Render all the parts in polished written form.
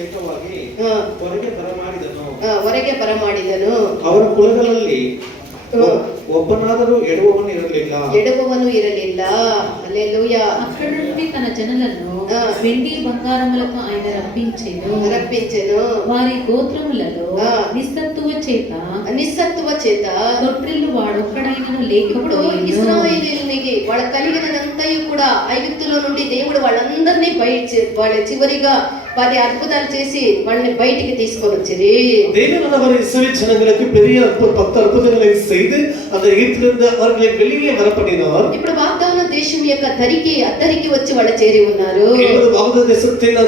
ಸಹಿತವಾಗಿ ಹೊರಗೆ ಬರಮಾಡಿದನು. ಅವರ ಕುಲಗಳಲ್ಲಿ ಒಬ್ಬನಾದರೂ ఎడవవను ఇరలిల్ల. హల్లెలూయా. అక్కడ నుండి తన జనులను వెండి బంగారములకు ఆయన రప్పించెను. వారి గోత్రములలో నిస్సత్తువ చేత తొట్టిల్లు వాడొక్కడైనను లేకపోతే ఇశ్రాయేలీయునికి వాళ్ళ కలిగినదంతయు కూడా ఐగుప్తులో నుండి దేవుడు వాళ్ళందరినీ వాళ్ళ చివరిగా 10 అద్భుతాలు చేసి వాళ్ళని బయటికి తీసుకొని వచ్చేది. தேவன் அவர் இஸ்ரவேல் ஜனங்களுக்கு பெரிய 10 அற்புதங்களை செய்து அந்த எகிப்திலிருந்து அவர்களை வெளியே வர பண்ணினார். ఇప్పుడు వాగ్దాన దేశం యొక్క అద్దరికి వచ్చి వాళ్ళ చేరి ఉన్నారు. ఇప్పుడు వాగ్దాన దేశத்தின்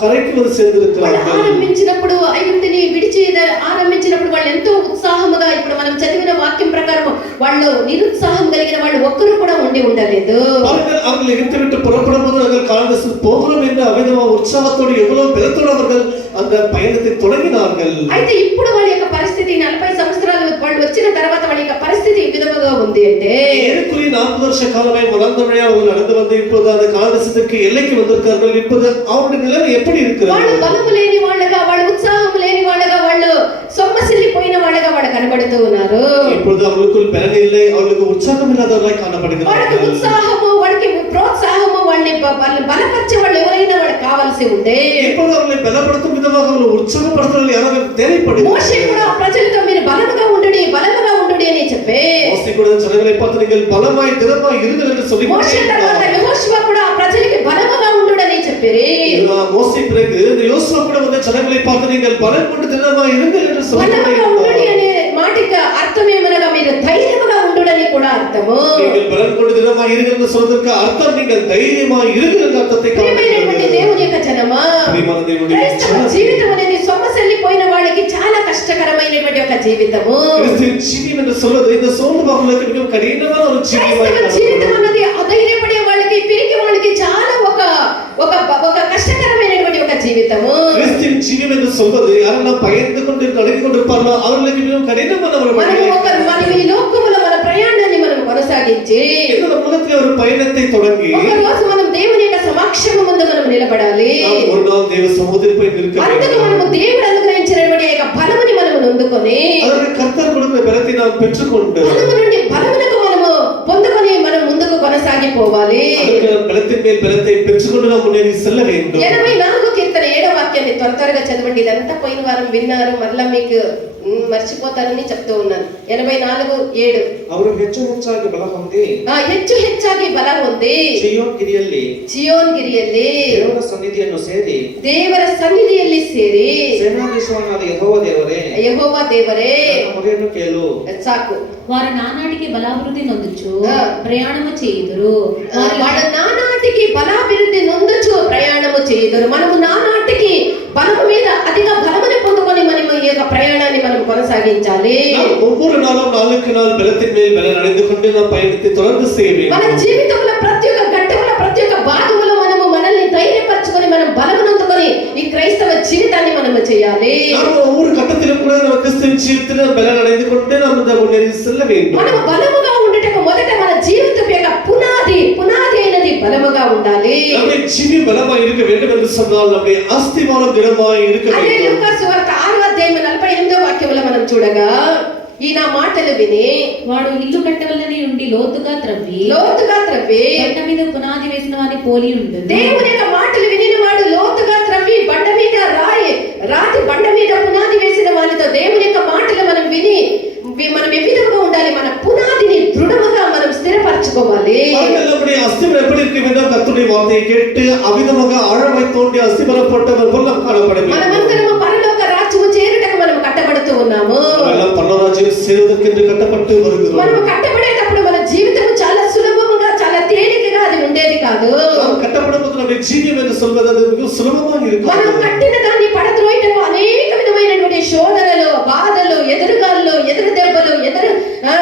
కరైకి வந்து சேர்ந்திருக்கிறார்கள். ఆరంభించినప్పుడు ఐగుప్తుని విడిచి ఆరంభించినప్పుడు వాళ్ళు ఎంతో ఉత్సాహముగా, ఇప్పుడు మనం చదివిన వాక్యం ప్రకారం వాళ్ళు నిరుత్సాహం కలిగిన వాళ్ళు ఒక్కరు కూడా ఉండలేదు. அவர்கள் எகிப்தை விட்டு புறப்படும்போது அவர்கள் கானான் போகிறோம் என்ற அவிதமான உற்சாகத்தோடு எவ்வளவு பலத்தோடு அவர்கள் அந்த பயணத்தை தொடங்கினார்கள். అయితే ఇప్పుడు వాళ్ళ యొక్క పరిస్థితి 40 సంవత్సరాలు వాళ్ళు వచ్చిన తర్వాత వాళ్ళ యొక్క పరిస్థితి ఈ విధముగా ఉంది అంటే ஏறக்குறைய 40 வருஷ காலமாய் வளர்ந்தவரையா அவர்கள் நடந்து வந்து இப்போது அந்த கானானுக்கு எல்லைக்கு வந்திருக்கிறார்கள். இப்போது அவருடைய நிலைமை எப்படி இருக்கிறது? వాళ్ళు బలము లేని వాళ్ళగా, వాళ్ళు ఉత్సాహం లేని వాళ్ళగా, వాళ్ళు సొమ్మసిల్లిపోయిన వాళ్ళగా వాళ్ళు కనబడుతూ ఉన్నారు. இப்போது அவர்களுக்குள் பலன் இல்லை, அவர்களுக்கு உற்சாகம் இல்லாதவர்களாய் காணப்படுகிறார்கள். వాళ్ళకి ఉత్సాహము, వాళ్ళకి ప్రోత్సాహము, వాళ్ళని బలపరిచే వాళ్ళు ఎవరైనా వాళ్ళకి కావాల్సి ఉంటే இப்போது அவர்களை பலப்படுத்தும் விதமாக அவர்களை உற்சாகப்படுத்துவதில் யாராவது தேவைப்படுகிறது. మోషే కూడా ప్రజలతో మీరు బలముగా ఉండుడి అని చెప్పే మోషే కూడా జనங்களை பார்த்து நீங்கள் பலமாய் திடமாய் இருங்கள் என்று சொல்லி మోషే తర్వాత యెహోషువ కూడా ప్రజలకు బలముగా ఉండుడని చెప్పిరి. మోషే பிறகு இந்த யோசுவா கூட வந்து ஜனங்களை பார்த்து நீங்கள் பலம் கொண்டு திடமாய் இருங்கள் என்று சொல்லி బలముగా ఉండుడి అనే మాటకి అర్థం ఏమనగా మీరు ధైర్యముగా ఉండుడని కూడా అర్థము. நீங்கள் பலம் கொண்டு திடமாய் இருங்கள் என்று சொல்வதற்கு అర్థం நீங்கள் ధైర్యமாய் இருங்கள் என்ற అర్థத்தை కాపాడుతుంది. దేవుని యొక్క జనమా, క్రైస్తవ జీవితం అనేది సొమ్మసిల్లిపోయిన వాళ్ళకి చాలా కష్టకరమైనటువంటి ఒక జీవితము. క్రిస్టియన్ జీవితం என்று சொல்வது இந்த சோர்ந்து போகிறவர்களுக்கு மிகவும் கடினமான ஒரு జీవితం అన్నది అధైర్యపడే వాళ్ళకి, పిరికి వాళ్ళకి చాలా ఒక కష్టకరమైనటువంటి ఒక జీవితము. క్రిస్టియన్ జీవితం என்று சொல்வது யாரெல்லாம் பயந்து கொண்டு நடுங்கி கொண்டிருப்பார்களோ அவர்களுக்கு மிகவும் கடினமான ஒரு మనం ఈ లోకములో మన ప్రయాణాన్ని మనం కొనసాగించి இந்த உலகத்தில் ஒரு பயணத்தை தொடங்கி ఒక రోజు మనం దేవుని యొక్క సమక్షము ముందు మనం నిలబడాలి. ஒரு நாள் தேவ சமூகத்தில் போய் நிற்க வேண்டும். అందుకు మనము దేవుడు అనుగ్రహించినటువంటి యొక్క బలముని మనము పొందుకొని அதற்கு கர்த்தர் கொடுத்த பலத்தை நாம் பெற்றுக்கொண்டு బలము నుండి బలమునకు మనము పొందుకొని మనం ముందుకు కొనసాగిపోవాలి. அதற்கு பலத்தின் மேல் பலத்தை பெற்றுக்கொண்டு நாம் முன்னேறி செல்ல வேண்டும். 84 కీర్తన 7వ వాక్యాన్ని త్వరగా చదవండి. ఇదంతా పోయిన వారం విన్నారు, మళ్ళా మీకు మర్చిపోతారని చెప్తూ ఉన్నాను. 84:7 ಅವರು ಹೆಚ್ಚಾಗಿ ಬಲ ಹೊಂದಿ ಹೆಚ್ಚಾಗಿ ಬಲ ಹೊಂದಿ ಚಿಯೋನ್ ಗಿರಿಯಲ್ಲಿ ದೇವರ ಸನ್ನಿಧಿಯಲ್ಲಿ ಸೇರಿ ಸೇನಾಧೀಶ್ವರನಾದ ಯೆಹೋವ ದೇವರೇ ಮೊರೆಯನ್ನು ಕೇಳು. ಸಾಕು. వారు నానాటికి బలాభివృద్ధి నొందుచు ప్రయాణము చేయుదురు. వారు నానాటికి బలాభివృద్ధి నొందుచు ప్రయాణము చేయుదురు. మనము నానాటికి బలము మీద అధిక బలముని పొందుకొని మనం ఈ యొక్క ప్రయాణాన్ని మనం కొనసాగించాలి. ஒவ்வொரு நாளும் நாளுக்கு நாள் பலத்தின் மேல் பலன் அடைந்து கொண்டு நாம் பயணத்தை தொடர்ந்து செய்ய வேண்டும். మన జీవితంలో ప్రతి ఒక్క ఘట్టంలో, ప్రతి ఒక్క భాగంలో మనము మనల్ని ధైర్యపరచుకొని మనం బలమునందుకొని ఈ క్రైస్తవ జీవితాన్ని మనము చేయాలి. ஒவ்வொரு கட்டத்திலும் கூட நம்ம கிறிஸ்தவ ஜீவிதத்தில் பலன் அடைந்து கொண்டு நாம் முன்னேறி செல்ல வேண்டும். మనము బలముగా ఉండటకు మొదట మన జీవితం యొక్క పునాది అయినది బలముగా ఉండాలి. நம்முடைய ஜீவியம் பலமாய் இருக்க வேண்டும் என்று சொன்னால் நம்முடைய அஸ்திவாரம் திடமாய் இருக்க வேண்டும். అదే లూకా సువార్త 6:48 వాక్యములో మనం చూడగా, ఈ నా మాటలు విని వాడు ఇల్లు కట్టవలనని ఉండి లోతుగా త్రవ్వి బండ మీద పునాది వేసిన వాని పోలి ఉండును. దేవుని యొక్క మాటలు వినిన వాడు లోతుగా త్రవ్వి బండ మీద రాతి బండ మీద పునాది వేసిన వానితో దేవుని యొక్క మాటలు మనం విని మనం ఏ విధంగా ఉండాలి? మన పునాదిని దృఢముగా మనం స్థిరపరచుకోవాలి. நம்முடைய அஸ்திவாரம் எப்படி இருக்க வேண்டும்? கர்த்தருடைய வார்த்தையை கேட்டு அவிதமாக ஆழமாய் தோண்டி அஸ்திவாரப்பட்டவர் போல நாம் காணப்பட வேண்டும். మనమందరము పరలోక రాజ్యము చేరుటకు మనం కట్టబడుతూ ఉన్నాము. మనం పరలోక రాజ్యం చేరుటకు కట్టపట్టు వరుగురు. మనం కట్టబడేటప్పుడు మన జీవితం చాలా సులభంగా, చాలా తేలికగా అది ఉండేది కాదు. మనం కట్టబడబోతున్న మన జీవితం என்று சொல்வது அது மிக சுலபமாக இருக்கும். మనం కట్టిన దాన్ని పడద్రోయటకు అనేక విధమైనటువంటి శోధనలు, బాధలు, ఎదురుగాలు, ఎదురు దెబ్బలు,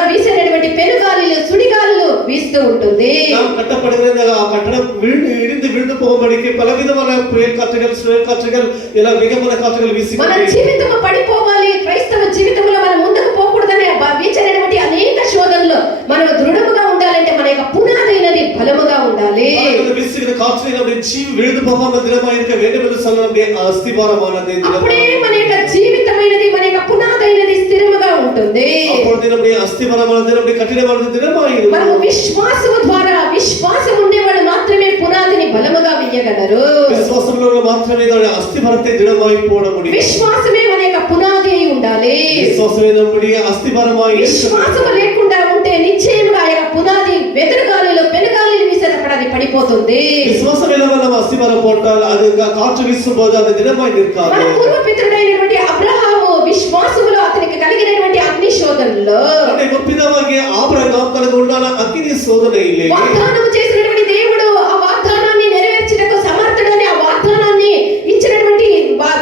వీసేటటువంటి పెనుగాలులు, సుడిగాలులు వీస్తూ ఉంటుంది. நாம் கட்டப்படுகிற ఆ కట్టడం విழுந்து పోవడానికి పలవిధమైన పుయల్ కాற்றுகள், సుయల్ కాற்றுகள், ఇలా వేగమైన కాற்றுகள் వీసి మన జీవితం పడిపోవాలి. క్రైస్తవ జీవితంలో మనం ముందుకు పోకూడదని వీచేటటువంటి అనేక శోధనలు మనం దృఢముగా ఉండాలంటే మన యొక్క పునాది అయినది బలముగా ఉండాలి. వీసిన కాற்று நம்முடைய விழுந்து போகாம திடமாக இருக்க வேண்டும் என்று சொல்ல நம்முடைய అస్థివారமானது అప్పుడే మన యొక్క జీవితమైనది మన యొక్క పునాదైనది స్థిరముగా ఉంటుంది. அப்பொழுது நம்முடைய అస్థివారமானது நம்முடைய కఠినమైనది திடமாக இருக்கும். మనము విశ్వాసము ద్వారా విశ్వాసం ఉండేవాడు మాత్రమే పునాదిని బలముగా వేయగలరు. విశ్వాసంలో మాత్రమే దాని అస్థివారத்தை திடமாய் போட முடியும். విశ్వాసమే మన యొక్క పునాది అయి ఉండాలి. విశ్వాసమే நம்முடைய అస్థివారமாய் విశ్వాసం లేకుండా ఉంటే నిశ్చయముగా ఆ యొక్క పునాది వెదురుగాలిలో పెనుగాలిని వీసేటప్పుడు అది పడిపోతుంది. విశ్వాసం ఇలాగా நம்ம అస్థివారం పోటాల్ అది కాற்று వీసుம்போது అది திடமாய் నిற்காது. మన పూర్వపితరుడైనటువంటి అబ్రహాము విశ్వాసములో అతనికి కలిగినటువంటి అగ్ని శోధనలో అంటే ముప్పిదవాగే అబ్రహాము తనకు ఉండాల అగ్ని శోధనయిలే వాగ్దానం చేసినటువంటి దేవుడు ఆ వాగ్దానాన్ని నెరవేర్చుటకు సమర్థుడని ఆ వాగ్దానాన్ని ఇచ్చినటువంటి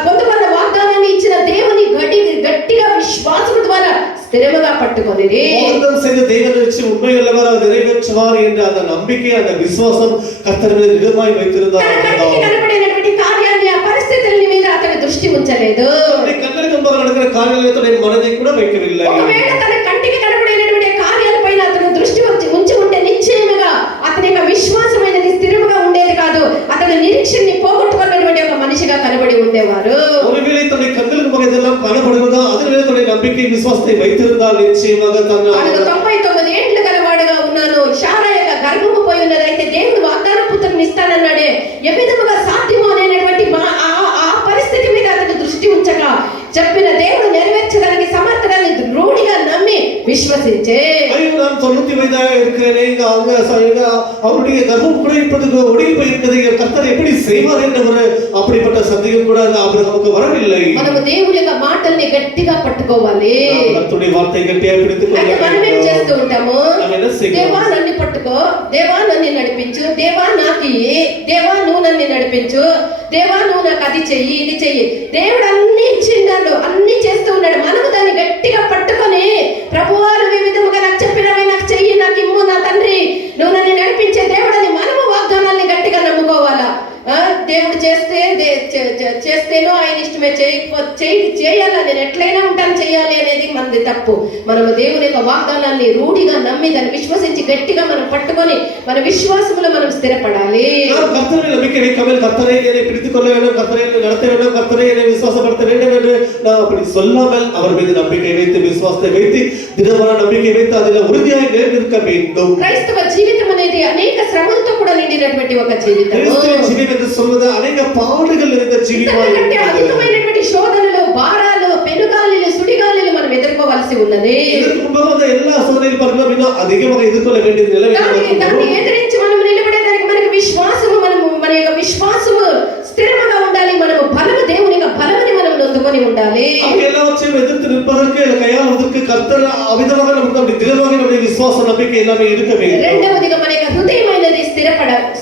పొందుకున్న వాగ్దానాన్ని ఇచ్చిన దేవుని గట్టిగా విశ్వాసము ద్వారా స్థిరముగా పట్టుకొనిరి. வாഗ്ദാനം செய்த தேவனை வச்சு உண்மையுள்ளவர் அவர் நிறைவேற்றுவார் என்ற அந்த நம்பிக்கை அந்த விசுவாசம் கர்த்தர் மீது திடமாய் வைத்திருந்தார். కనబడినటువంటి కార్యాన్ని ఆ పరిస్థితుల మీద అతను దృష్టి ఉంచలేదు. కళ్ళకి ముందు நடக்கிற కార్యాలతో మనதை కూడా வைக்கவில்லை. ఒకవేళ తన కంటికి కనబడినటువంటి కార్యాలపైన అతను దృష్టి ఉంచి ఉంటే నిశ్చయముగా అతని యొక్క విశ్వాసమైనది స్థిరముగా ఉండేది కాదు. అతను నిరీక్షణని పోగొట్టుకున్నటువంటి ఒక మనిషిగా కనబడి ఉండేవారు. ஒருவேளை தன்னை கண்களுக்கு முக இதெல்லாம் காணப்படுவதோ அதிலே தன்னுடைய நம்பிக்கை விசுவாசத்தை வைத்திருந்தால் நிச்சயமாக தன்னை 99 ఏండ్లు గలవాడుగా ఉన్నాను, శారా యొక్క గర్భము పోయి ఉన్నది, అయితే దేవుడు వాగ్దాన పుత్రుని ఇస్తానన్నాడే, ఏ విధముగా సాధ్యమో అనేటువంటి ఆ పరిస్థితి మీద అతను దృష్టి ఉంచక చెప్పిన దేవుడు నెరవేర్చడానికి సమర్థుడని రూఢిగా నమ్మి విశ్వసించే ஐயோ நான் 90 வயதாக இருக்கிறேனே அவங்க அவருடைய கர்ப்பம் கூட இப்போது ஒடுங்கி போயிருக்கிறது கர்த்தர் எப்படி செய்வார் என்ற ஒரு அப்படிப்பட்ட சந்தேகம் கூட ஆபிரகாமுக்கு வரவில்லை. మనము దేవుని యొక్క మాటల్ని గట్టిగా పట్టుకోవాలి. కర్తరుడి వార్తని గట్టిగా పట్టుకోవాలి. మనం ఏం చేస్తూ ఉంటాము? దేవా నన్ను పట్టుకో, దేవా నన్ను నడిపించు, దేవా నాకు దేవా నువ్వు నన్ను నడిపించు, దేవా నువ్వు నాకు అది చెయ్యి ఇది చెయ్యి. దేవుడు అన్ని ఇచ్చిండాడు, అన్ని చేస్తూ ఉన్నాడు. మనము దాన్ని గట్టిగా పట్టుకొని ప్రభువా నువ్వు ఈ విధముగా నాకు చెప్పినవి నాకు చెయ్యి, నాకు ఇమ్ము నా తండ్రి, నువ్వు నన్ను నడిపించే దేవుడని మనము వాగ్దానాన్ని గట్టిగా నమ్ముకోవాలా. దేవుడు చేస్తేనో ఆయన ఇష్టమే, చేయాలా నేను ఎట్లయినా ఉంటాను చేయాలి అనేది మనది తప్పు. మనము దేవుని యొక్క వాగ్దానాన్ని రూఢిగా నమ్మి దాన్ని విశ్వసించి గట్టిగా మనం పట్టుకొని మన విశ్వాసములో మనం స్థిరపడాలి. கர்த்தரை நம்பிக்கை வைக்காமல் கர்த்தரை என்னை பிடித்துக் கொள்ள வேண்டும், கர்த்தரை நடத்த வேண்டும், கர்த்தரை என்னை விசுவாசப்படுத்த வேண்டும் என்று நான் அப்படி சொல்லாமல் அவர் மீது நம்பிக்கை வைத்து விசுவாசத்தை வைத்து திடமான நம்பிக்கை வைத்து அதில் உறுதியாக நிற்க வேண்டும். క్రైస్తవ జీవితం అనేది అనేక శ్రమలతో కూడా నిండినటువంటి ఒక జీవితం. జీవితం என்று சொல்வது అనేక పాడుகள் நிறைந்த జీవితం. అధికమైనటువంటి శోధనలు, భారాలు, పెనుగాలులు, సుడిగాలులు మనం ఎదుర్కోవాల్సి ఉన్నది. எல்லா சோதனைகள் பார்க்கலாம் இன்னும் அதிகமாக எதிர்கொள்ள வேண்டிய நிலை. దాన్ని ఎదిరించి మనం నిలబడేదానికి మనకి విశ్వాసము, మన యొక్క విశ్వాసము స్థిరముగా ఉండాలి. మనము బలము, దేవుని యొక్క బలముని మనం నొందుకొని ఉండాలి. எல்லாவற்றையும் எதிர்த்து நிற்பதற்கு கையாளுவதற்கு கர்த்தர் அவிதமாக நமக்கு அப்படி திடமாக நம்முடைய விசுவாச நம்பிக்கை எல்லாமே இருக்க வேண்டும். రెండవదిగా మన యొక్క హృదయమైనది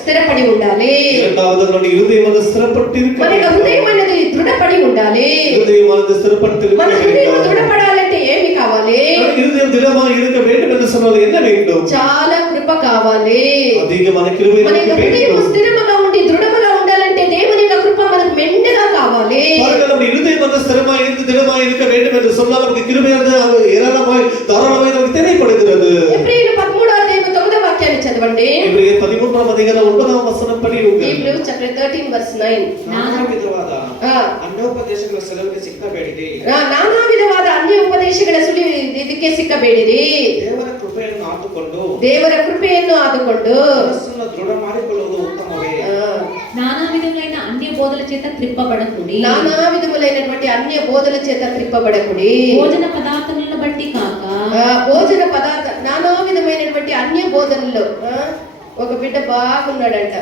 స్థిరపడి ఉండాలి. இரண்டாவது நம்முடைய இருதயமானது స్థిరపట్టిருக்க మన యొక్క హృదయమైనది దృఢపడి ఉండాలి. இருதயமானது స్థిరపట్టిருக்க మన హృదయం దృఢపడాలంటే ఏమి కావాలి? இருதயம் திடமாக இருக்க வேண்டும் என்று சொன்னால் என்ன வேண்டும்? చాలా కృప కావాలి. அதிகமான கிருபை మన యొక్క நமக்கு హృదయం வேண்டும். స్థిరముగా ఉండి దృఢముగా ఉండాలంటే దేవుని యొక్క కృప మనకు మెండుగా కావాలి. நம்முடைய இருதயமானது ஸ்திரமாய் இருந்து திடமாய் இருக்க வேண்டும் என்று சொன்னால் நமக்கு கிருபையானது ஏராளமாய் தாராளமாய் நமக்கு தேவைப்படுகிறது. ఎబ్రీయులు 13వ అధ్యాయం 9వ వాక్యాన్ని చదవండి. ఎబ్రీయులు 13వ అధ్యాయం 9వ వచనం పడి ఉంది. Hebrews chapter 13 verse 9. ನಾನಾ ವಿಧವಾದ ಅನ್ಯೋಪದೇಶಗಳ ಸಲುವಾಗಿ ಸಿಕ್ಕಬೇಡಿರಿ. ನಾನಾ ವಿಧವಾದ ಅನ್ಯ ಉಪದೇಶಗಳ ಇದಕ್ಕೆ ಸಿಕ್ಕಬೇಡಿರಿ. ದೇವರ ಕೃಪೆಯನ್ನು ಆದುಕೊಂಡು ಮನಸ್ಸನ್ನು ದೃಢ ಮಾಡಿಕೊಳ್ಳುವುದು ಉತ್ತಮವೇ. నానా విధములైన అన్య బోధల చేత త్రిప్పబడకుడి. నానా విధములైనటువంటి అన్య బోధల చేత త్రిప్పబడకుడి. భోజన పదార్థములను బట్టి కాక భోజన పదార్థ నానా విధమైనటువంటి అన్య బోధనలు. ఒక బిడ్డ బాగున్నాడంట,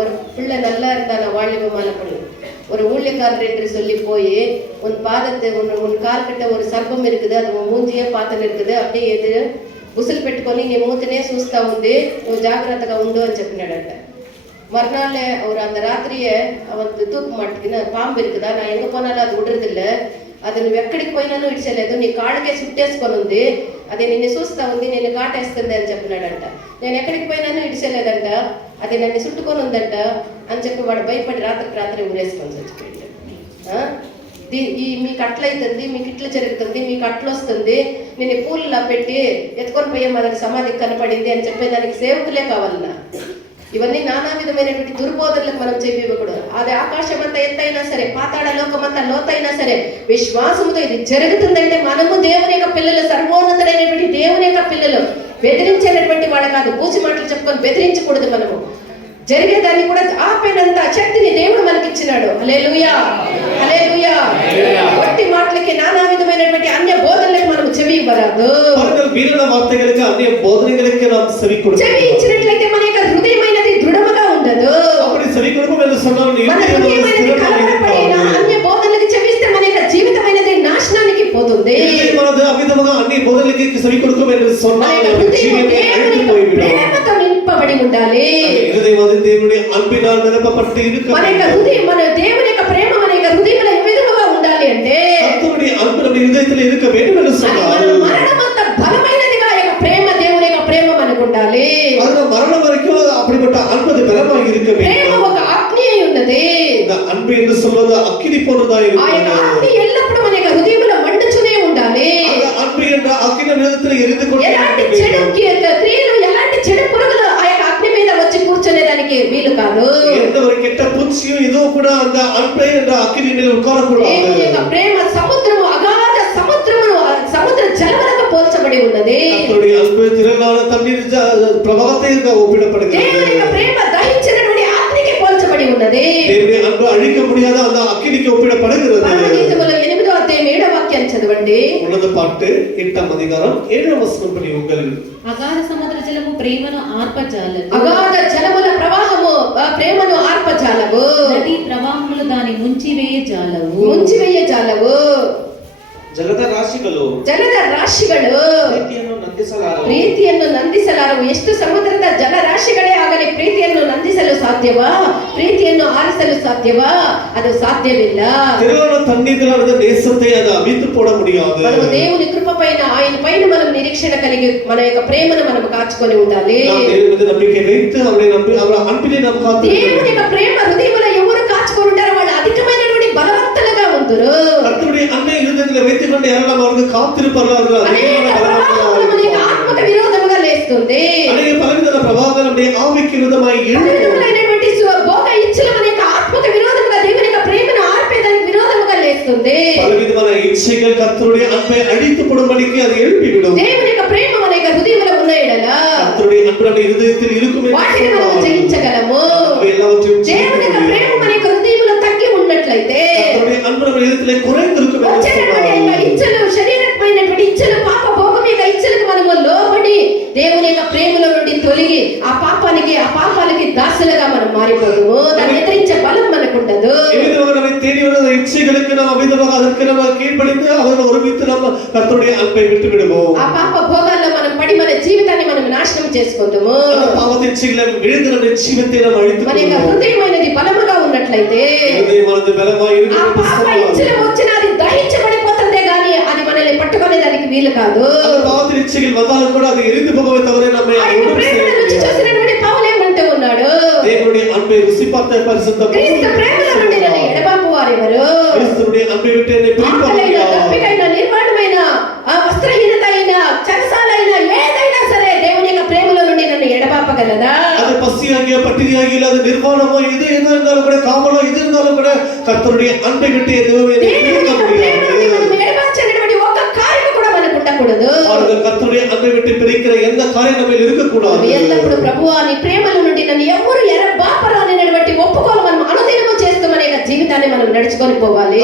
ஒரு பிள்ளை நல்லா இருந்தான வாலிப மாலப்பள்ளி. ஒரு ஊழியக்காரர் என்று சொல்லி போய் உன் பாதத்தை உன் கால் கிட்ட ஒரு சர்ப்பம் இருக்குது, அது உன் மூஞ்சியே పాతలు இருக்குது, அப்படியே ఎదురు బుసలు పెట్టుకొని నీ మూతనే చూస్తా ఉంది, నువ్వు జాగ్రత్తగా ఉండు అని చెప్పినాడంట. மறுநாள் அவர் அந்த ராத்திரியை அவன் தூக்கு மாட்டேங்குது, பாம்பு இருக்குதா, நான் எங்கே போனாலும் அது விடுறதில்ல, అది నువ్వు ఎక్కడికి పోయినానూ ఇడిచలేదు, నీ కాళ్ళకే చుట్టేసుకొని ఉంది, అది నిన్ను చూస్తా ఉంది, నేను కాటేస్తుంది అని చెప్పినాడంట. నేను ఎక్కడికి పోయినానూ ఇడిచలేదంట, అది నన్ను చుట్టుకొని ఉందంట అని చెప్పి వాడు భయపడి రాత్రి ఊరేసుకొని చచ్చిపోయాడు. మీకు అట్లయితుంది, మీకు ఇట్లా జరుగుతుంది, మీకు అట్లా వస్తుంది, నేను పూలలో పెట్టి ఎత్తుకొని పోయే మనకి సమాధికి కనపడింది అని చెప్పేదానికి సేవకులే కావాలన్నా. ఇవన్నీ నానా విధమైనటువంటి దుర్బోధనలకు మనం చెప్పి ఇవ్వకూడదు. అది ఆకాశం అంతా ఎత్తైనా సరే, పాతాళ లోకం అంతా లోతైనా సరే, విశ్వాసంతో ఇది జరుగుతుందంటే మనము దేవుని యొక్క పిల్లలు, సర్వోన్నతుడైనటువంటి దేవుని యొక్క పిల్లలు. బెదిరించేటటువంటి వాడు కాదు, పూచి మాటలు చెప్పుకొని బెదిరించకూడదు. మనము జరిగేదాన్ని కూడా ఆపేనంత శక్తిని దేవుడు మనకి ఇచ్చినాడు. హల్లెలూయా, హల్లెలూయా. వట్టి మాటలకి, నానా విధమైనటువంటి అన్య బోధనలకు మనం చెవి ఇవ్వరాదు. వీరన వార్తలకు అన్య బోధనలకు நாம் செவி கொடுக்க. చెవి ఇచ్చినట్లయితే మన యొక్క హృదయమైనది దృఢముగా ఉండదు. அப்படி செவி கொடுக்கும் என்று சொன்னால் మన హృదయమైనది కలవరపడిన అన్య బోధనలకు చెవిస్తే మన యొక్క జీవితమైనది నాశనానికి పోతుంది. మనది అవిధముగా అన్ని బోధనలకు సెవి கொடுக்கும் என்று சொன்னால் జీవితం అழிந்து పోయివిடும். ప్రేమతో నింపబడి ఉండాలి. హృదయం దేవుని అన్పిனால் నింపబడి இருக்க. మన యొక్క హృదయం, మన దేవుని యొక్క ప్రేమ మన యొక్క హృదయంలో ఏ విధముగా ఉండాలి అంటే కర్తరుని అన్పు మన హృదయத்தில் இருக்க வேண்டும் என்று சொன்னால் మరణమంత బలమైనదిగా యొక్క ప్రేమ, దేవుని యొక్క ప్రేమ మనకు ఉండాలి. அது மரணம் வரைக்கும் அப்படிப்பட்ட அன்பு பலமாக இருக்க வேண்டும். ప్రేమ ఒక అగ్ని అయి ఉన్నది. இந்த அன்பு என்று சொல்வது அக்கினி போன்றதா ఆ యొక్క అగ్ని ఎల్లప్పుడూ మన యొక్క హృదయంలో మండుతూనే ఉండాలి. அந்த அன்பு என்ற అగ్ని హృదయத்தில் ఎరిந்து கொண்டே ఎలాంటి చెడు క్రియలు, ఎలాంటి చెడు పురుగులు ఆ యొక్క అగ్ని మీద వచ్చి కూర్చునేదానికి వీలు కాదు. எந்த ஒரு கெட்ட பூச்சியும் இதோ கூட அந்த அன்பை என்ற அக்கினி மேல் உட்காரக்கூடாது. దేవుని యొక్క ప్రేమ సముద్రము, అగాధ సముద్రమును, సముద్ర జలములకు పోల్చబడి ఉన్నది. கர்த்தருடைய அன்பு திரளான தண்ணீர் பிரவாகத்திற்கு ஒப்பிடப்படுகிறது. దేవుని యొక్క ప్రేమ దహించినటువంటి అగ్నికి పోల్చబడి ఉన్నది. దేవుని అன்பు అழிக்க முடியாத அந்த అగ్నికి ఒప్పిడப்படுகிறது. పరమగీతములో 8వ అధ్యాయం 7వ వాక్యాన్ని చదవండి. ఉన్నత పాటు 8వ అధికారం 7వ వచనం పడి ఉంగలి. అగాధ సముద్ర జలము ప్రేమను ఆర్పజాలదు. అగాధ జలముల ప్రవాహము ప్రేమను ఆర్పజాలవు. నది ప్రవాహములు దాని ముంచివేయజాలవు. ముంచివేయజాలవు. ಜಲದ ರಾಶಿಗಳು ಪ್ರೀತಿಯನ್ನು ನಂದಿಸಲಾರವು. ಎಷ್ಟು ಸಮುದ್ರದ ಜಲರಾಶಿಗಳೇ ಆಗಲಿ ಪ್ರೀತಿಯನ್ನು ನಂದಿಸಲು ಸಾಧ್ಯವಾ? ಪ್ರೀತಿಯನ್ನು ಆರಿಸಲು ಸಾಧ್ಯವಾ? ಅದು ಸಾಧ್ಯವಿಲ್ಲ. திரளான தண்ணீர்களானது நேசத்தை அது அவித்து போட முடியாது. మనము దేవుని కృప పైన, ఆయన పైన మనం నిరీక్షణ కలిగి మన యొక్క ప్రేమను మనం కాచుకొని ఉండాలి. దేవుని మీద నమ్మిక வைத்து அவரை நம்பி அவர் அன்பிலே நாம் காத்திருக்க வேண்டும். దేవుని యొక్క ప్రేమ హృదయంలో ఎవరు కాచుకొని ఉంటారో వాళ్ళు అధికమైనటువంటి బలవంతులుగా ఉందరు. கர்த்தருடைய அன்பை హృదయంలో வைத்துக்கொண்டு யாரெல்லாம் அவருக்கு காத்திருப்பார்களோ అనేక ప్రవాహములు మన యొక్క ఆత్మకు విరోధముగా లేస్తుంది. అనేక పలవిధమైన ప్రవాహాలు நம்முடைய ஆவிக்கு விரோதமாய் పలవిధములైనటువంటి భోగ ఇచ్చలు మన యొక్క ఆత్మకు విరోధముగా, దేవుని యొక్క ప్రేమను ఆర్పేదానికి విరోధముగా లేస్తుంది. பலவிதமான இச்சைகள் கர்த்தருடைய அன்பை அழித்து போடும்படிக்கு அது எழுப்பிவிடும். దేవుని యొక్క ప్రేమ మన యొక్క హృదయంలో ఉన్న ఎడల கர்த்தருடைய அன்பு நம்ம హృదయத்தில் இருக்கும் వాటిని మనం జయించగలము. எல்லாவற்றையும் దేవుని యొక్క ప్రేమ మన యొక్క హృదయంలో తగ్గి ఉన్నట్లయితే, கர்த்தருடைய అன்பு நம்ம హృదయத்தில் குறைந்திருக்கும் వచ్చేటటువంటి యొక్క ఇచ్చలు, శరీరమైనటువంటి ఇచ్చలు, పాప భోగం యొక్క ఇచ్చలకు మనము లోబడి దేవుని యొక్క ప్రేమలో నుండి తొలగి ఆ పాపాలకి దాసులుగా మనం మారిపోదుము. దాన్ని ఎదిరించే బలం మనకు ఉండదు. இவ்விதமாக நம்மை தேடி வந்த இச்சைகளுக்கு நாம் அவிதமாக அதற்கு நம்ம கீழ்ப்படிந்து அவர்கள் ஒருமித்து நம்ம கர்த்தருடைய அன்பை விட்டு விடுவோம். ఆ పాప భోగాల్లో మనం పడి మన జీవితాన్ని మనం నాశనం చేసుకుంటాము. பாவத்தின் இச்சைகளை விழுந்து நம்ம ஜீவித்தை நாம் அழித்து మన యొక్క హృదయమైనది బలముగా ఉన్నట్లయితే, హృదయమైనది బలമായി ఆ పాప ఇచ్చలు వచ్చిన అది దహించబడిపోతుందే గాని అది మనల్ని పట్టుకునే దానికి వీలు కాదు. பாவத்தின் இச்சைகள் வந்தாலும் கூட அது எரிந்து போகவே தவிர நம்மை ఆయన ప్రేమను రుచి చూసినటువంటి పౌలు ఏమంటూ ఉన్నాడు? దేవుని అன்பை రుచి பார்த்த పరిశుద్ధ క్రీస్తు ప్రేమలో నుండి నన్ను ఎడబాపు వారెవరు? క్రీస్తుని అன்பை విட்டு என்னை ఆకలైన, దప్పికైన, నిర్వాణమైన, వస్త్రహీనత అయిన, చెరసాలైన ఏదైనా సరే దేవుని యొక్క ప్రేమలో నుండి నన్ను ఎడబాపగలదా? அது பசியாகிய பட்டினியாகி இல்லாத நிர்வாணமோ இது என்ன இருந்தாலும் கூட காவலோ இது இருந்தாலும் கூட கர்த்தருடைய அன்பை விட்டு எதுவுமே దేవుని యొక్క ప్రేమ నుండి మనం ఎడబార్చేటటువంటి ఒక్క కార్యం కూడా మనకు ఉండకూడదు. அவர்கள் கர்த்தருடைய அன்பை விட்டு பிரிக்கிற எந்த காரியம் நம்ம இருக்கக்கூடாது. ఎల్లప్పుడు ప్రభువా నీ ప్రేమలో నుండి నన్ను ఎవరు ఎడబాపరు అనేటువంటి ఒప్పుకోలు మనం అనుదినము చేస్తూ మన యొక్క జీవితాన్ని మనం నడుచుకొని పోవాలి.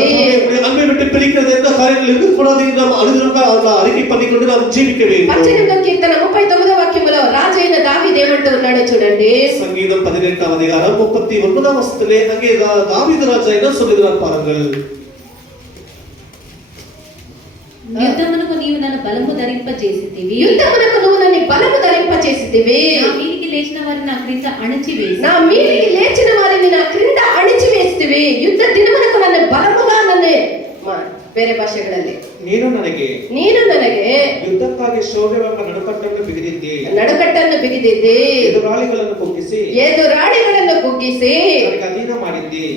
அன்பை விட்டு பிரிக்கிறது எந்த காரியங்கள் இருக்கக்கூடாது என்று நாம் அனுதினம் அறிக்கை பண்ணிக்கொண்டு நாம் ஜீவிக்க வேண்டும். 18వ కీర్తన 39వ వాక్యములో రాజైన దావీదు ఏమంటూ ఉన్నాడో చూడండి. సంగీతం 18వ அதிகாரம் 39వ వచనத்திலே அங்கே தாவீது ராஜா என்ன சொல்கிறார் பாருங்கள். యుద్ధమునకు నీవు నన్ను బలము ధరింపజేసితివి. యుద్ధమునకు నువ్వు నన్ను బలము ధరింపజేసితివి. నా మీదికి లేచిన వారిని నా క్రింద అణిచివేసి. నా మీదికి లేచిన వారిని నా క్రింద అణిచివేసితివి. యుద్ధ దినమునకు నన్ను ಬಲముగా నన్ను ಬೇರೆ ಭಾಷೆಗಳಲ್ಲಿ ನೀನು ನನಗೆ ಯುದ್ಧಕ್ಕಾಗಿ ಶೌರ್ಯವೆಂಬ ನಡುಕಟ್ಟನ್ನು ಬಿಗಿದಿದ್ದಿ. ಎದುರಾಳಿಗಳನ್ನು ಕುಗ್ಗಿಸಿ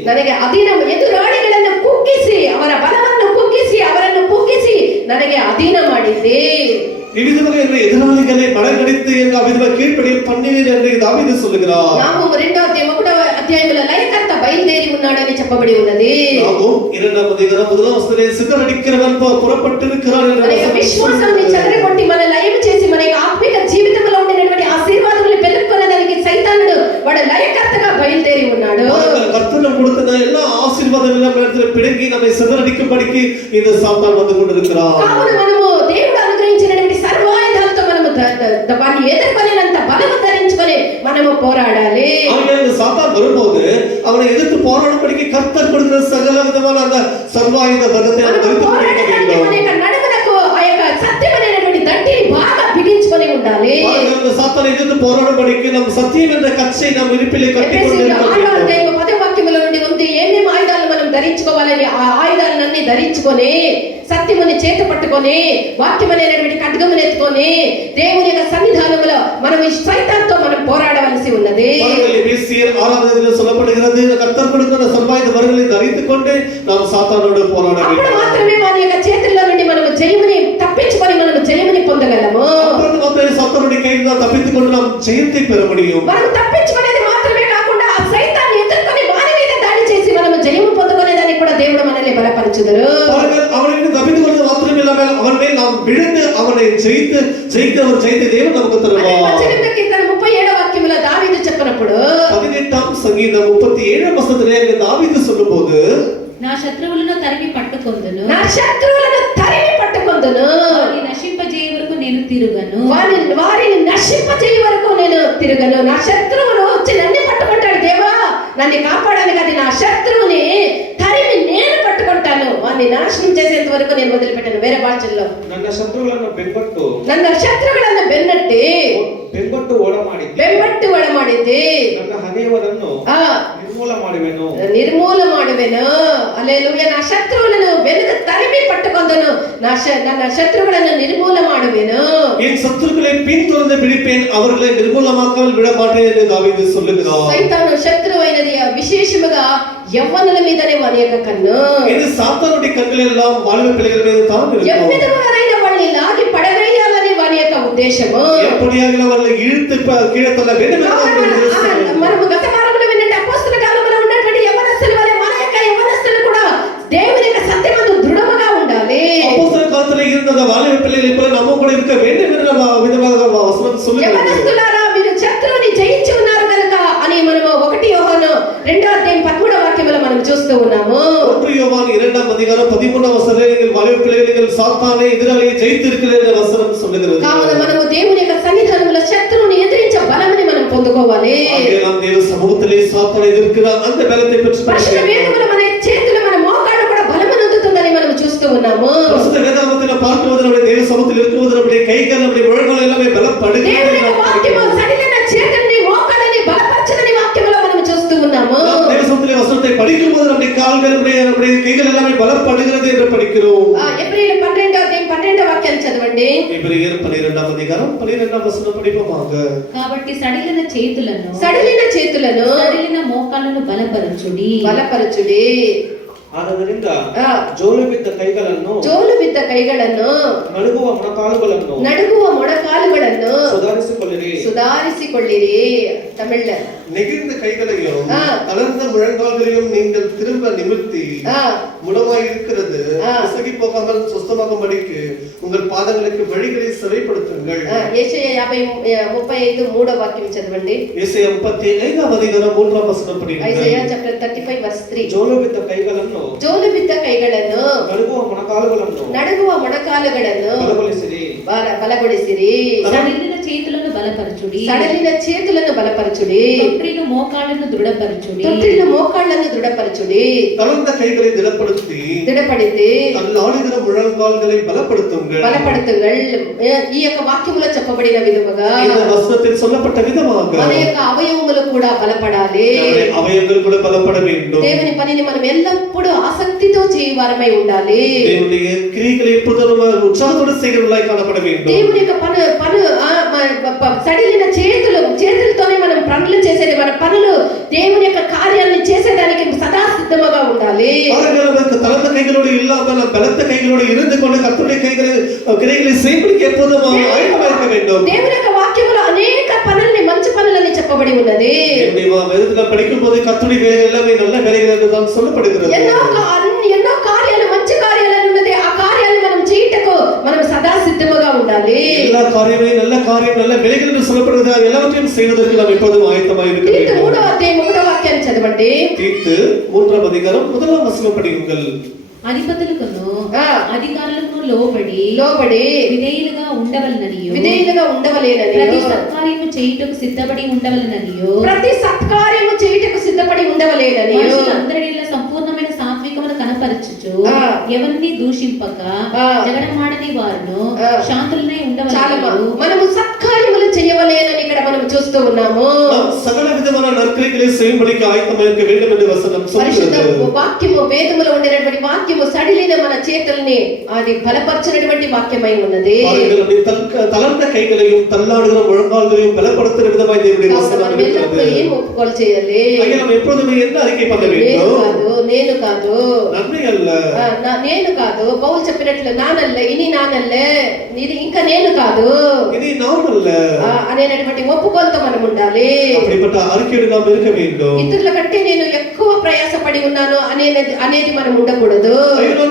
ನನಗೆ ಅಧೀನ ಎದುರಾಳಿಗಳನ್ನು ಕುಗ್ಗಿಸಿ ಅವರ ಬಲವನ್ನು ಕುಗ್ಗಿಸಿ ಅವರನ್ನು ಕುಗ್ಗಿಸಿ ನನಗೆ ಅಧೀನ ಮಾಡಿದ್ದೆ. ಈ ವಿಧವಾಗಿ ಎದುರಾಳಿಗಳೇ ಮಡಗಡಿத்து எங்க விதமாக கீழ்ப்படிய பண்ணினீர் என்று தாவீது சொல்கிறார். నాము 2వ అధ్యాయములో లయకర్త బయలుదేరి ఉన్నాడని చెప్పబడి ఉన్నది. நாமும் 2వ అధ్యాయం 1వ వచనమే సిద్ధపడిக்கிறవన్ పుறப்பட்டிருக்கிறார் என்று విశ్వాసాన్ని చెదరగొట్టి మన లయం చేసి మన ఆత్మిక జీవితంలో ఉండినటువంటి ఆశీర్వాదములు పెలుకొనడానికి సైతానుడు వాడు లయకర్తగా బయలుదేరి ఉన్నాడు. கர்த்தர் கொடுத்த எல்லா ஆசீர்வாதங்களும் நம்ம இடத்துல பிடுங்கி நம்மை சிதறடிக்கும்படிக்கு இந்த சாத்தான் வந்து கொண்டிருக்கிறார். కావున మనము దేవుడు అనుగ్రహించినటువంటి సర్వాయుధాలతో మనము వారిని ఎదుర్కొనేంత బలము ధరించుకొని మనము పోరాడాలి. அவன் சாத்தான் வரும்போது அவனை எதிர்த்து போராடும்படிக்கு கர்த்தர் கொடுக்கிற சகல விதமான அந்த சர்வாயுத பலத்தை నడుమునకు ఆ యొక్క సత్యమైనటువంటి దంటిని బాగా బిగించుకొని ఉండాలి. సాతాను ఎదుర్த்து పోరాడుம்படிக்கு நம்ம సత్యం என்ற కచ్చை நம்ம ఇరుப்பிலே కట్టుకొండి పదవాక్యముల నుండి ఉంది ఏమేం ఆయుధాలు మనం ధరించుకోవాలని ఆ ఆయుధాలన్నీ ధరించుకొని సత్యముని చేత పట్టుకొని వాక్యమైనటువంటి ఖడ్గమును ఎత్తుకొని దేవుని యొక్క సన్నిధానములో మనం ఈ సైతాన్తో మనం పోరాడవలసి ఉన్నది. எபேசியர் 6వ అధ్యాయంలో சொல்லப்படுகிறது கர்த்தர் கொடுக்கிற சர்வாயுத வரங்களை தரித்துக்கொண்டு நாம் சாத்தானோடு போராட வேண்டும். అప్పుడు మాత్రమే వారి యొక్క చేతుల్లో నుండి మనం జయముని తప్పించుకొని మనం జయముని పొందగలము. అప్పుడు మాత్రమే సాతానుడి కైಯಿಂದ తప్పించుకొని நாம் జయத்தை பெற முடியும். మనం తప్పించుకునేది మాత్రమే కాకుండా ఆ సైతాన్ని ఎదుర్కొని వారి మీద దాడి చేసి మనం జయము పొందుకునేదానికి కూడా దేవుడు మనల్ని బలపరచుదురు. அவனை தப்பித்துக்கொள்வது மாத்திரமே இல்லாமல் அவன் மேல் நாம் விழுந்து அவனை ஜெயித்த ஒரு ஜெயத்தை தேவன் நமக்கு தருவார். 18వ కీర్తన 37వ వాక్యములో దావీదు చెప్పినప్పుడు 18వ సంగీతం 37వ వచనத்திலே దావీదు சொல்லும்போது నా శత్రువులను తరిమి పట్టుకొందును, నా శత్రువులను తరిమి పట్టుకొందును, వారిని నశింపజేయ వరకు నేను తిరుగను, వారిని నశింపజేయ వరకు నేను తిరగను. నా శత్రువులు వచ్చి నన్ను పట్టుకుంటాడు, దేవా నన్ను కాపాడాలి కదా, నా శత్రువుని తరిమి నేను పట్టుకుంటాను, వారిని నాశనం చేసేంత వరకు నేను వదిలిపెట్టాను. వేరే భాషల్లో ನನ್ನ ಶತ್ರುಗಳನ್ನು ಬೆಂಬಟ್ಟು ಬೆನ್ನಟ್ಟಿ ಬೆಂಬಟ್ಟು ಒಡಮಾಡಿದ್ದೆ ನನ್ನ ಹಗೆಯವರನ್ನು ನಿರ್ಮೂಲ ಮಾಡುವೆನು. ಹಲ್ಲೆಲೂಯಾ. నా శత్రువులను వెనుక తరిమి పట్టుకొందును, ನನ್ನ శత్రువులను నిర్మూల ಮಾಡುವೆను. என் சத்துருக்களை பின்தொடர்ந்து பிடிப்பேன், அவர்களை నిర్మూలமாக்காமல் விட மாட்டேன் என்று தாவீது சொல்லுகிறார். సైతాను శత్రువైనది విశేషముగా యవ్వనుల మీదనే వాని యొక్క కన్ను. இது சாத்தானுடைய கண்கள் எல்லாம் வாலிப பிள்ளைகள் மீது தான் இருக்கும். ఎవ్విధముగానైనా వాళ్ళని లాగి పడవేయాలని వాని యొక్క ఉద్దేశము. எப்படியாக அவர்களை இழுத்து கீழே தள்ள வேண்டும் என்று మనము గత వారంలో విన్నట్టు అపోస్తల కాలంలో ఉన్నటువంటి యవ్వనస్తుల వలె మన యొక్క యవ్వనస్తులు కూడా దేవుని యొక్క సత్యమందు దృఢముగా ఉండాలి. అపోస్తల కాలంలో இருந்த வாலிப பிள்ளைகள் இப்ப நம்ம கூட இருக்க வேண்டும் என்று விதமாக வசனம் சொல்லுகிறது. యవ్వనస్తులారా మీరు శత్రువుని జయించి ఉన్నారు కనుక అని మనము 1 యోహాను 2వ అధ్యాయం 13వ వాక్యములో మనం చూస్తూ ఉన్నాము. 1 యోహాను 2వ అధ్యాయం 13వ వచనములో நீங்கள் வாலிப பிள்ளைகள் நீங்கள் சாத்தானை எதிராளி ஜெயித்திருக்கிறீர்கள் என்ற వచనం சொல்லுகிறது. కావున మనము దేవుని యొక్క సన్నిధానములో శత్రువుని ఎదిరించే బలముని మనం పొందుకోవాలి. நாம் தேவ சமூகத்திலே சாத்தானை எதிர்க்கிற அந்த బలத்தை பெற்றுக்கொள்ள వేదములో మన చేతులు మన మోకాళ్ళు కూడా బలమును అందుతుందని మనం చూస్తూ ఉన్నాము. ప్రస్తుత వేదాంతలో பார்க்கும்போது நம்முடைய தேவ சமூகத்தில் இருக்கும்போது நம்முடைய கைகள் நம்முடைய முழங்கால் எல்லாமே பலப்படுகிறது. దేవుని వాక్యము సడిలిన చేతుల్ని మోకాళ్ళని బలపరచని వాక్యములో మనం చూస్తూ ఉన్నాము. தேவ சமூகத்திலே வசனத்தை படிக்கும்போது நம்முடைய கால்கள் நம்முடைய கைகள் எல்லாமே பலப்படுகிறது என்று படிக்கிறோம். எபிரேயர் 12వ అధ్యాయం 12వ వాక్యాన్ని చదవండి. எபிரேயர் 12వ అధ్యాయం 12వ వచనం படிப்போமாக. కాబట్టి సడిలిన చేతులను సడిలిన మోకాళ్ళను బలపరచుడి. ಆದ್ದರಿಂದ ಜೋಲು ಬಿದ್ದ ಕೈಗಳನ್ನು ನಡುಗುವ ಮೊಣಕಾಲುಗಳನ್ನು ಸುಧಾರಿಸಿಕೊಳ್ಳಿರಿ. ತಮಿಳ್ல நெகிழ்ந்த கைகளையும் தளர்ந்த முழங்கால்களையும் நீங்கள் திரும்ப நிமிர்த்தி முடமாய் இருக்கிறது பிசகி போகாமல் சுத்தமாகும்படிக்கு உங்கள் பாதங்களுக்கு வழிகளை சிறைப்படுத்துங்கள். యెషయా 35:3వ వాక్యం చదవండి. యెషయా 35వ అధ్యాయం 3వ వచనం పఠించండి. ఐజయా చాప్టర్ 35 verse 3. ಜೋಲು ಬಿದ್ದ ಕೈಗಳನ್ನು ನಡುಗುವ ಮೊಣಕಾಲುಗಳನ್ನು ಬಲಗೊಳಿಸಿರಿ. సడిలిన చేతులను బలపరచుడి. తొట్టిల్లు మోకాళ్ళను దృఢపరచుడి. தளர்ந்த கைகளை திடப்படுத்தி தள்ளாடுகிற முழங்கால்களை బలపడుతుంగల్. ఈ యొక్క వాక్యములో చెప్పబడిన విధముగా இந்த வசனத்தில் சொல்லப்பட்ட விதமாக మన యొక్క అవయవములు కూడా బలపడాలి. అవయవములు కూడా బలపడ வேண்டும். దేవుని పనిని మనం ఎల్లప్పుడూ ఆసక్తితో చేయవారమై ఉండాలి. దేవుని క్రియలు ఎప్పుడూ ఉత్సాహంతో చేయగలలాగా కానపడ வேண்டும். దేవుని యొక్క పను సడిలిన చేతులతోనే మనం పనులు చేసేది, మన పనులు దేవుని యొక్క కార్యాలను చేసేదానికి సదా సిద్ధముగా ఉండాలి. பாருங்கள், நமக்கு தளர்ந்த கைகளோடு இல்லாமல் பலத்த கைகளோடு இருந்து கொண்டு கர்த்தருடைய கிரைகளை செய்வதற்கு எப்போதும் ஆயத்தமாக இருக்க வேண்டும். దేవుని యొక్క వాక్యములో అనేక పనుల్ని మంచి పనులని చెప్పబడి ఉన్నది. வேதத்துல படிக்கும் போது கர்த்தருடைய வேலைகள் எல்லாமே நல்ல வேலைகள் என்று தான் சொல்லப்படுகிறது. ఎన్నో కార్యాలు మంచి కార్యాలు ఉన్నది. ఆ కార్యాలను మనం చేయటకు మనం సదా సిద్ధముగా ఉండాలి. எல்லா காரியமே நல்ல காரியம் நல்ல வேலைகள் என்று சொல்லப்படுகிறது. எல்லாவற்றையும் செய்வதற்கு நாம் எப்போதும் ஆயத்தமாக இருக்க வேண்டும். 3వ అధ్యాయం 1వ వాక్యాన్ని చదవండి. தீத்து 3వ அதிகாரம் 1వ వచనం படியுங்கள். అధిపతులకును అధికారులకు లోబడి విధేయులుగా ఉండవలననియు ప్రతి సత్కార్యము చేయుటకు సిద్ధపడి ఉండవలెననియు అందరిలో సంపూర్ణమైన సాత్వికమును కనపరచుచు ఎవరిని దూషింపక జగడమాడని వారును శాంతులనే ఉండవలెను. మనము సత్కార్యములు చేయవలెనని ఇక్కడ మనం చూస్తూ ఉన్నాము. సకల విధమైన నற்கிரிகளை செய்யும்படிக்கு ஆயத்தமாக இருக்க வேண்டும் என்று வசனம் சொல்கிறது. వాక్యము వేదములో ఉండేటువంటి వాక్యము సడిలిన మన చేతుల్ని అది బలపరచినటువంటి వాక్యమై ఉన్నది. తలంత కైగளையும் తల్లాడుகிற முழங்கால்களையும் பலப்படுத்துற விதமாய் தேவனுடைய வசனம் இருக்கிறது. ఏం ఒప్పుకోలు చేయాలి? మనం எப்பொழுதுமே என்ன அறிக்கை பண்ண வேண்டும்? నేను కాదు నన్నే அல்ல, నేను కాదు. పౌలు చెప్పినట్లు నానల్ల ఇని నానల్ల ఇది ఇంకా నేను కాదు ఇది నానల్ల అనేటువంటి ఒప్పుకోలతో మనం ఉండాలి. அப்படிப்பட்ட அறிக்கையோடு நாம் இருக்க வேண்டும். ఇతరుల కంటే నేను ఎక్కువ ప్రయాసపడి ఉన్నాను అనేది మనం ఉండకూడదు.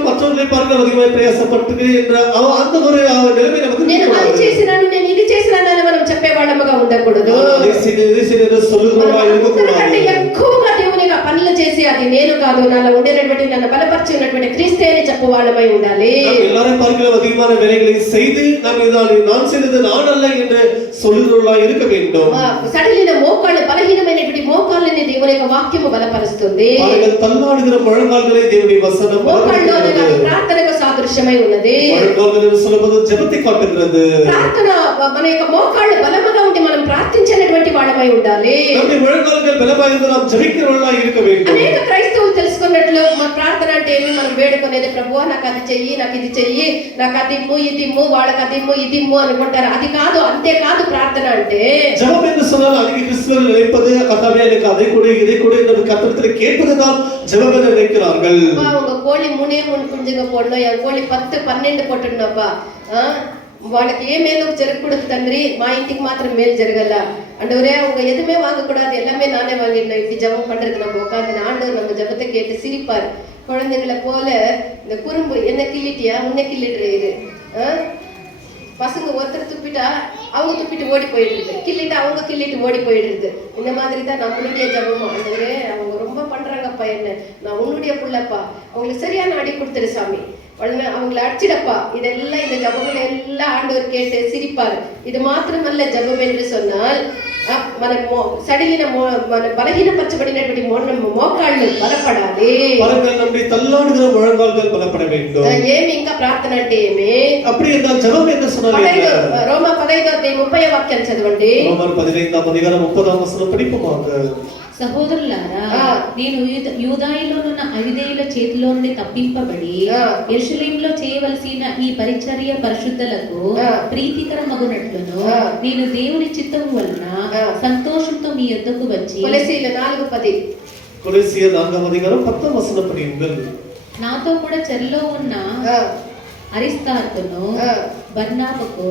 மற்றவர்களை பார்க்க அதிகமாக பிரயாசப்பட்டு என்ற அந்த ஒரு நிலைமை நமக்கு నేను అది చేసినాను నేను ఇది చేసినాను అని మనం చెప్పే వాళ్ళముగా ఉండకూడదు. ఎందుకంటే ఎక్కువగా దేవుని యొక్క పనులు చేసి అది నేను కాదు నాలో ఉండేటువంటి నన్ను బలపరిచి ఉన్నటువంటి క్రీస్తే అని చెప్పు వాళ్ళమై ఉండాలి. எல்லாரும் பார்க்கலாம் அதிகமான வேலைகளை செய்து நான் செய்தது நான் அல்ல என்று சொல்லுகிறவர்களாய் இருக்க வேண்டும். సడలిన మోకాళ్ళు బలహీనమైనటువంటి మోకాళ్ళని దేవుని యొక్క వాక్యము బలపరుస్తుంది. తల్లాడుகிற முழங்கால்களை தேவனுடைய வசனம் మోకాళ్ళు అనేది ప్రార్థనకు సాదృశ్యమై ఉన్నది. முழங்கால்கள் சொல்லுவது ஜெபத்தை காட்டுகிறது. ప్రార్థన మన యొక్క మోకాళ్ళు బలముగా ఉండి మనం ప్రార్థించేటువంటి వాళ్ళమై ఉండాలి. நம்முடைய முழங்கால்கள் பலமாக இருந்து நாம் ஜெபிக்கிறவர்களாய் இருக்க வேண்டும். అనేక క్రైస్తవులు తెలుసుకున్నట్లు మన ప్రార్థన అంటే ఏమి మనం వేడుకునేది ప్రభువా నాకు అది చెయ్యి నాకు ఇది చెయ్యి నాకు అదిమ్ము ఇదిమ్ము వాళ్ళకి అదిమ్ము ఇదిమ్ము అనుకుంటారు. అది కాదు, అంతే కాదు ప్రార్థన అంటే. ஜெபம் என்று சொன்னால் அநேக கிறிஸ்தவர்கள் நினைப்பது கர்த்தாவே எனக்கு அதை கொடு இதை கொடு என்று கர்த்தரிடத்தில் கேட்பதுதான் ஜெபம் என்று நினைக்கிறார்கள். உங்க கோழி 3 குஞ்சுங்க போடணும், என் கோழி 10 12 போட்டுடுனப்பா, వాళ్ళకి ఏ మేలు జరగకూడదు తండ్రి, మా ఇంటికి మాత్రం మేలు జరగల ஆண்டவரே. அவங்க எதுவுமே வாங்கக்கூடாது, எல்லாமே நானே வாங்கிடணும். இப்படி ஜபம் பண்றது நம்ம உட்காந்து ஆண்டவர் நம்ம ஜபத்தை கேட்டு சிரிப்பார். குழந்தைகளை போல இந்த குறும்பு என்ன கிள்ளிட்டியா உன்னை கிள்ளிடுறது. பசங்க ஒருத்தர் துப்பிட்டா அவங்க துப்பிட்டு ஓடி போயிடுறது, கிள்ளிட்டு அவங்க கிள்ளிட்டு ஓடி போயிடுறது. இந்த மாதிரி தான் நம்மளுடைய ஜபமும். ஆண்டவரே அவங்க ரொம்ப பண்றாங்கப்பா, என்ன நான் உன்னுடைய புள்ளப்பா, அவங்களுக்கு சரியான அடி கொடுத்துரு சாமி, அவங்களை அடிச்சிடப்பா. இதெல்லாம் இந்த ஜபங்கள் எல்லாம் ஆண்டவர் கேட்டு சிரிப்பார். இது மாத்திரமல்ல ஜபம் என்று சொன்னால் మన సడిలిన మన బలహీనపరచబడినటువంటి మోకాళ్ళు బలపడాలి. நம்முடைய தள்ளாடுகிற முழங்கால்கள் பலப்பட வேண்டும். ఏమి ఇంకా ప్రార్థన అంటే ఏమి? அப்படி என்றால் ஜெபம் என்று சொன்னால் రోమా 15:30 వాక్యం చదవండి. రోమర్ 15వ అధ్యాయం 30వ వచనం படிப்போமாக. సహోదరులారా, నేను యూదాయిలోనున్న అవిధేయుల చేతిలో నుండి తప్పింపబడి యెరూషలేములో చేయవలసిన ఈ పరిచర్య పరిశుద్ధులకు ప్రీతికరమగునట్లును నేను దేవుని చిత్తము వలన సంతోషంతో మీ యొద్దకు వచ్చి కొలొస్సీయుల 4:10 కొలొస్సీయుల 4వ అధ్యాయం 10వ వచనం படியுங்கள். నాతో కూడా చెరలో ఉన్న అరిస్తార్కును బర్నాబకు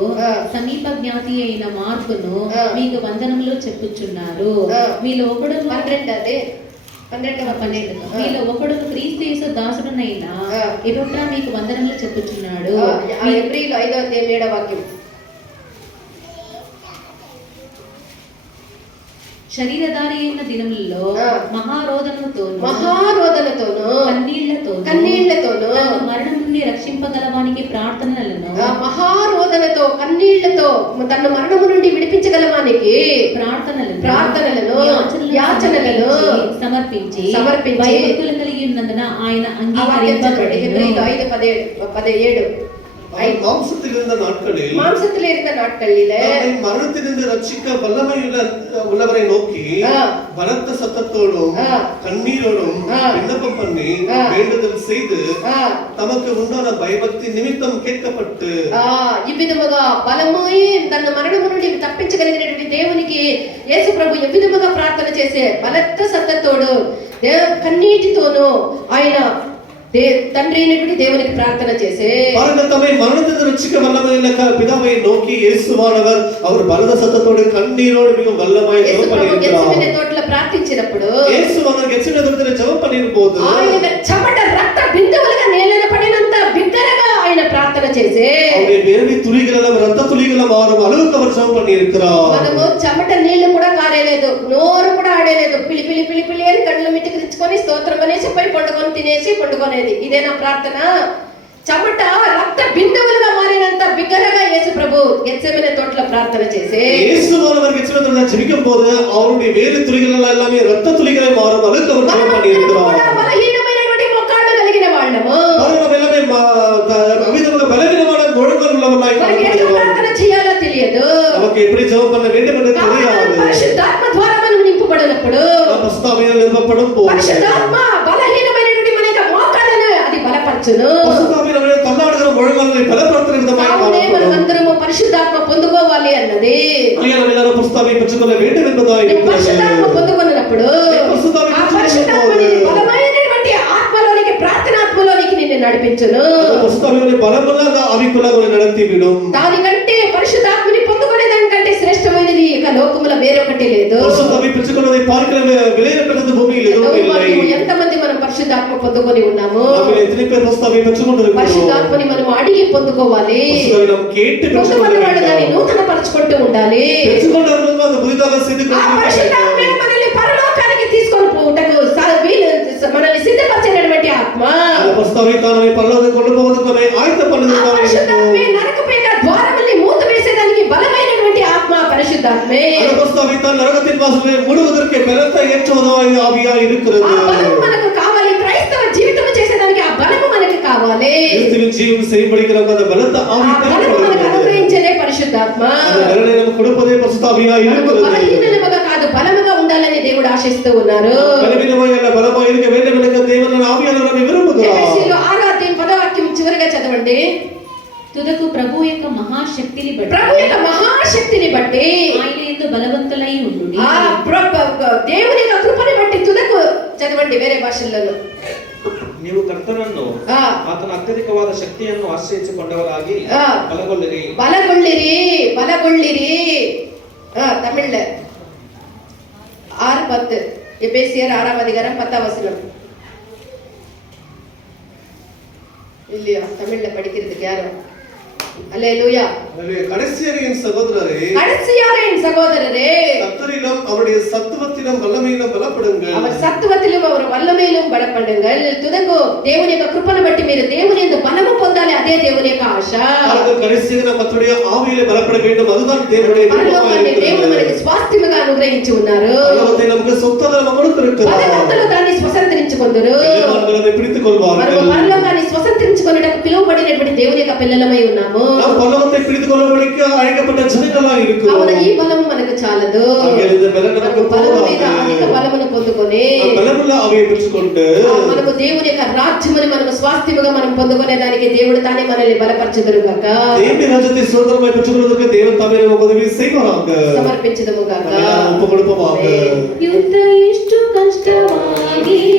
సమీప జ్ఞాతి అయిన మార్కును మీకు వందనములు చెప్పుచున్నారు. మీలో ఒకడు 12 మీలో ఒకడు క్రీస్తు యేసు దాసుడునైన ఎపఫ్రా మీకు వందనములు చెప్పుచున్నాడు. హెబ్రీయుల 5వ అధ్యాయం 7వ వాక్యం. శరీరధారి అయిన దినములలో మహారోదనతోను కన్నీళ్లతోను మరణం నుండి రక్షింపగలవానికి ప్రార్థనలను మహారోదనతో కన్నీళ్లతో తన మరణము నుండి విడిపించగలవానికి ప్రార్థనలను యాచనలను సమర్పించి భయభక్తులు కలిగి ఉన్నందున ఆయన అంగీకరింపబడి. హెబ్రీయుల 5:17 மாம்சத்தில் இருந்த நாட்களிலே மரணத்திலிருந்து ரட்சிக்க வல்லமை உள்ளவரை நோக்கி பலத்த சத்தத்தோடும் கண்ணீரோடும் விண்ணப்பம் பண்ணி வேண்டுதல் செய்து தமக்கு உண்டான பயபக்தி நிமித்தம் கேட்கப்பட்டு ఈ విధముగా బలమై తన మరణము నుండి తప్పించగలిగినటువంటి దేవునికి యేసు ప్రభు ఈ విధముగా ప్రార్థన చేసే బలత్త సత్తతోడు కన్నీటితోనూ ఆయన తండ్రి అయినటువంటి దేవునికి ప్రార్థన చేసే பாருங்கள் தம்மை மரணத்திலிருந்து ரட்சிக்க வல்லமையுள்ள பிதாவை நோக்கி இயேசுவானவர் அவர் பலத சத்தத்தோடு கண்ணீரோடு மிக வல்லமாய் ஜெபம் பண்ணியிருக்கிறார். గెత్సెమనే తోటలో ప్రార్థించినప్పుడు இயேசுவானவர் గెత్సెమనే తోటలో జெபం பண்ணிரும்போது ఆయన చెమట రక్త బిందువులుగా నేలన పడినంత బిగ్గరగా ఆయన ప్రార్థన చేసే அவருடைய வேர்வை துளிகளெல்லாம் ரத்த துளிகளா மாறும் அளவுக்கு அவர் ஜெபம் பண்ணியிருக்கிறார். మనము చెమట నీళ్లు కూడా కారేలేదు, నోరు కూడా ఆడేలేదు, పిలి పిలి పిలి పిలి అని కళ్ళు మిటికిరించుకొని స్తోత్రం అనేసి పోయి పండుకొని తినేసి పండుకొనేది. ఇదేనా ప్రార్థన? చెమట రక్త బిందువులుగా మారినంత బిగ్గరగా యేసు ప్రభు గెత్సెమనే తోటలో ప్రార్థన చేసే இயேசுவானவர் கெத்செமனே தோட்டத்தில் ஜெபிக்கும்போது அவருடைய வேர்வை துளிகள் எல்லாமே ரத்த துளிகளா மாறும் அளவுக்கு அவர் ஜெபம் பண்ணியிருக்கிறார். బలహీనమైనటువంటి మోకాళ్ళు కలిగిన వాళ్ళము எல்லாமே அவிதமாக பலவீனமான முழங்கால் உள்ளவர்களாய் ప్రార్థన చేయాలో తెలియదు. நமக்கு எப்படி ஜெபம் பண்ண வேண்டும் என்று தெரியாது. పరిశుద్ధాత్మ ద్వారా మనం నింపబడినప్పుడు பரிசுத்தாவியால் நிரப்பப்படும் போது పరిశుద్ధాత్మ బలహీనమైనటువంటి మన యొక్క మోకాళ్ళను అది బలపరచును. பரிசுத்தாவியால் தள்ளாடுகிற முழங்கால்களை பலப்படுத்துகிற விதமாய் కావునే காணப்படும். మనమందరము పరిశుద్ధాత్మ పొందుకోవాలి అన్నది. நாம் எல்லாரும் பரிசுத்தாவியை பெற்றுக்கொள்ள வேண்டும் என்பதாய் పరిశుద్ధాత్మ పొందుకున్నప్పుడు ఆ పరిశుద్ధాత్మని బలమైనటువంటి ఆత్మలోనికి ప్రార్థనాత్మలోనికి నిన్ను నడిపించును. பரிசுத்தாவியை பலமுள்ள அந்த ஆவிக்குள்ளாக உன்னை நடத்திவிடும். దానికంటే పరిశుద్ధాత్మని పొందుకునే దానికంటే శ్రేష్టమైనది ఇక లోకములో వేరొకటి లేదు. பரிசுத்தாவியை பெற்றுக்கொள்வதை பார்க்கிற விலையிடப்பட்டது பூமியில் எதுவும் இல்லை. ఎంతమంది మనం పరిశుద్ధాత్మ పొందుకొని ఉన్నాము? நம்மில் எத்தனை பேர் பரிசுத்தாவியை பெற்றுக்கொண்டிருக்கிறோம்? పరిశుద్ధాత్మని మనం అడిగి పొందుకోవాలి. பரிசுத்தாவியை நாம் கேட்டு కొంతమంది వాళ్ళు దాన్ని నూతన పరచుకుంటూ ఉండాలి. பெற்றுக்கொண்டவர்களும் அது புதிதாக செய்து ఆ పరిశుద్ధాత్మే మనల్ని పరలోకానికి తీసుకొని పోవుటకు మనల్ని సిద్ధపరిచేటువంటి ఆత్మ. பரிசுத்தாவியை தானே பரலோகத்துக்கு கொண்டு போவதற்கு நம்மை ஆயத்தம் பண்ணுவதற்காக పరిశుద్ధాత్మే నరకపేక ద్వారముల్ని మూసివేసేదానికి బలమైనటువంటి ఆత్మ పరిశుద్ధాత్మే. பரிசுத்தாவியை தான் நரகத்தின் வாசலை மூடுவதற்கு பலத்தை ஏற்றுவதாய் ஆவியாய் இருக்கிறது. ఆ బలము మనకు కావాలి. క్రైస్తవ జీవితం చేసేదానికి ఆ బలము మనకు కావాలి. கிறிஸ்துவின் ஜீவன் செய்யும்படிக்கு நமக்கு அந்த பலத்தை ఆ ஆவி బలము మనకు అనుగ్రహించేదే పరిశుద్ధాత్మ. அந்த பலனை நமக்கு கொடுப்பதே பரிசுத்தாவியாய் இருக்கிறது. బలహీనముగా కాదు బలముగా ఉండాలని దేవుడు ఆశిస్తూ ఉన్నారు. பலவீனமாய் அல்ல பலமாய் இருக்க வேண்டும் என்ற தேவன் ஆவியானவர் நம்மை விரும்புகிறார். ఎఫెసీయులు 6వ అధ్యాయం 10వ వాక్యం చివరిగా చదవండి. తుదకు ప్రభు యొక్క మహాశక్తిని బట్టి ప్రభు యొక్క మహాశక్తిని బట్టి ఆయన యందు బలవంతులై ఉండుడి. ఆ దేవుని యొక్క కృపని బట్టి తుదకు చదవండి వేరే భాషలలో. ನೀವು ಕರ್ತನನ್ನು ಆತನ ಅತ್ಯಧಿಕವಾದ ಶಕ್ತಿಯನ್ನು ಆಶ್ರಯಿಸಿಕೊಂಡವರಾಗಿ ಬಲಗೊಳ್ಳಿರಿ బలగొల్లిరి బలగొల్లిరి. తమిళ్ல 6:10 எபேசியர் 6ஆம் அதிகாரம் 10ஆம் வசனம். இல்லையா? தமிழ்ல படிக்கிறதுக்கு யாரும்? அல்லேலூயா. கடைசியாக என் சகோதரரே, கடைசியாக என் சகோதரரே, கர்த்தரிலும் அவருடைய சத்துவத்திலும் வல்லமையிலும் பலப்படுங்கள். அவர் సత్తువத்திலும் அவர் వల్లமையிலும் బలపడంగల్. తుదకు దేవుని యొక్క కృపను బట్టి మీరు దేవుని యొక్క బలము పొందాలి. అదే దేవుని యొక్క ఆశ. கடைசியாக நாம் கர்த்தருடைய ஆவியிலே பலப்பட வேண்டும். அதுதான் தேவனுடைய పరలోకాన్ని దేవుడు మనకి స్వాస్థ్యముగా అనుగ్రహించి ఉన్నారు. பரலோகத்தை நமக்கு சொத்தாக நமக்கு கொடுத்திருக்கிறார். పరలోకములో దాన్ని స్వతంత్రించుకొందురు. యజమానులు அதை பிடித்துக் கொள்வார்கள். మనము పరలోకాన్ని స్వతంత్రించుకొనుటకు పిలువబడినటువంటి దేవుని యొక్క పిల్లలమై ఉన్నాము. நாம் பரலோகத்தை பிடித்துக் கொள்ளும்படிக்கு அழைக்கப்பட்ட ஜனங்களாய் இருக்கிறோம். అవును, ఈ బలము మనకు చాలదు. இந்த பலம் நமக்கு బలము మీద போதாது. అధిక బలమును పొందుకొని బలముள்ள ఆవిயை పెంచుకుంటూ మనము దేవుని యొక్క రాజ్యముని మనము స్వాస్థ్యముగా మనం పొందుకునే దానికి దేవుడు తానే మనల్ని బలపరచుదురు గాక. தேவனுடைய ராஜ்யத்தை சுதந்திரமாய் பெற்றுக்கொள்வதற்கு தேவன் தாமே நமக்கு உதவி செய்வாராக. సమర్పించుదుము గాక. ஒப்பு கொடுப்போமாக. ಯುದ್ಧ ಎಷ್ಟು ಕಷ್ಟವಾಗಿದ್ದರೂ